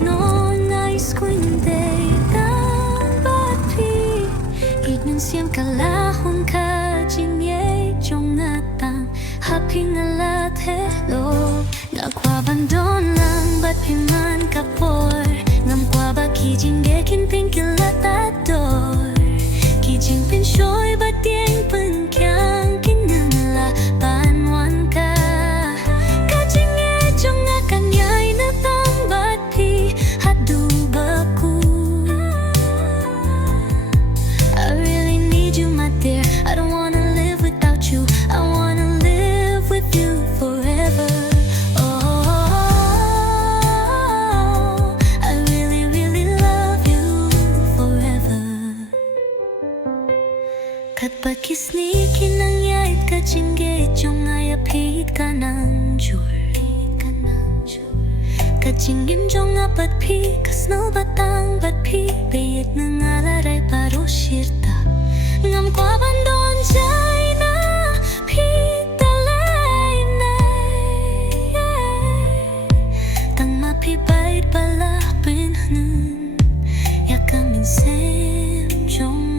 no nice kuinde bapi ignan siyang kalahon ka jinye jong natang happy ngalat hello nga kwa bandon lang bat piman kapor ngam kwa ba kijinge kin pinkilat ador kijing pinshoy bat tieng pen kyang kinangla panwan ka kajinge jong nga kanyay na tang bat pi hadu baku I really need you my dear I don't wanna live without you I wanna live with you forever Kat pakisni kinangyay ka jingge jong ay apit ka ng jur Ka jinggim jong apat pi kasno batang bat pi Bayet ng alaray paro shirta Ngam kwa bandon jay na pi talay na Tang mapi bayit pala pinhnun Yakamin sem jong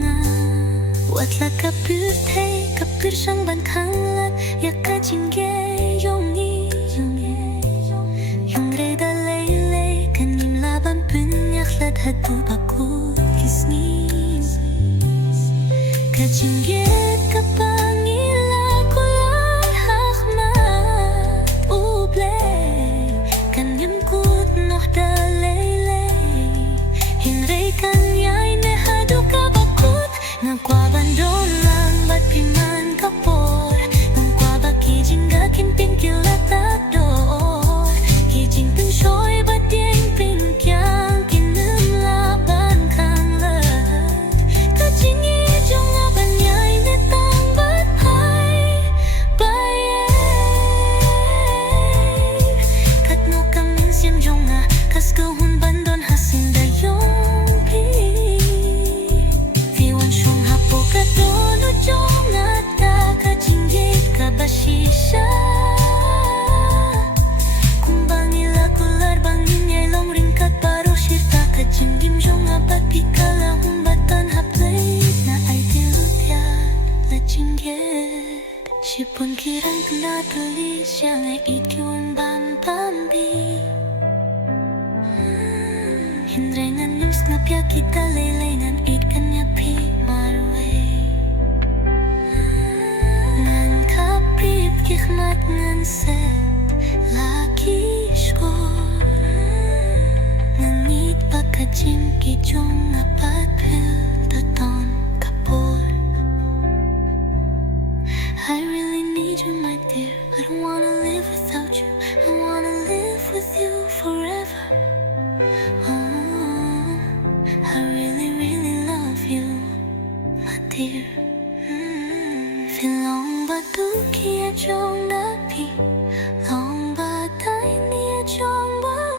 Watla kapur thay kapur sang ban khang lat yakka jingge yongi yung re da lay lay kanim laban pun yaklat hadu baku kisni ka jingge kapangila kulay hakmat uble kanim kut noh da lay lay hinre kanyay ne hadu ka bakut Nang kwa bandon lang bat piman kapor Nang kwa ba kijing ga kimpin kilat ador Kijing pinshoy bat tieng pin kyang kinam laban kang lat Kajing ijong abanyay netang bat hai bayay Kat no kamin siyang jong nga kas kahun bandon hasin dayong pi Kadono jong ata kajinggit ka basisya Kung bangila kular bangin yay long ringkat paro shirta Kajinggim jong abat pikala humbatan haplay na ay tilutya la jinggit Sipun kirang pinatulis siyang ay ikyun bang pambi Hindrengan news na pya kita laylayan it kanya pi marway Ngan kapip kikmat ngan set laki shkor Ngangit pakajim kijong apat pil daton kapor I really need you my dear I don't wanna live without you I wanna live with you forever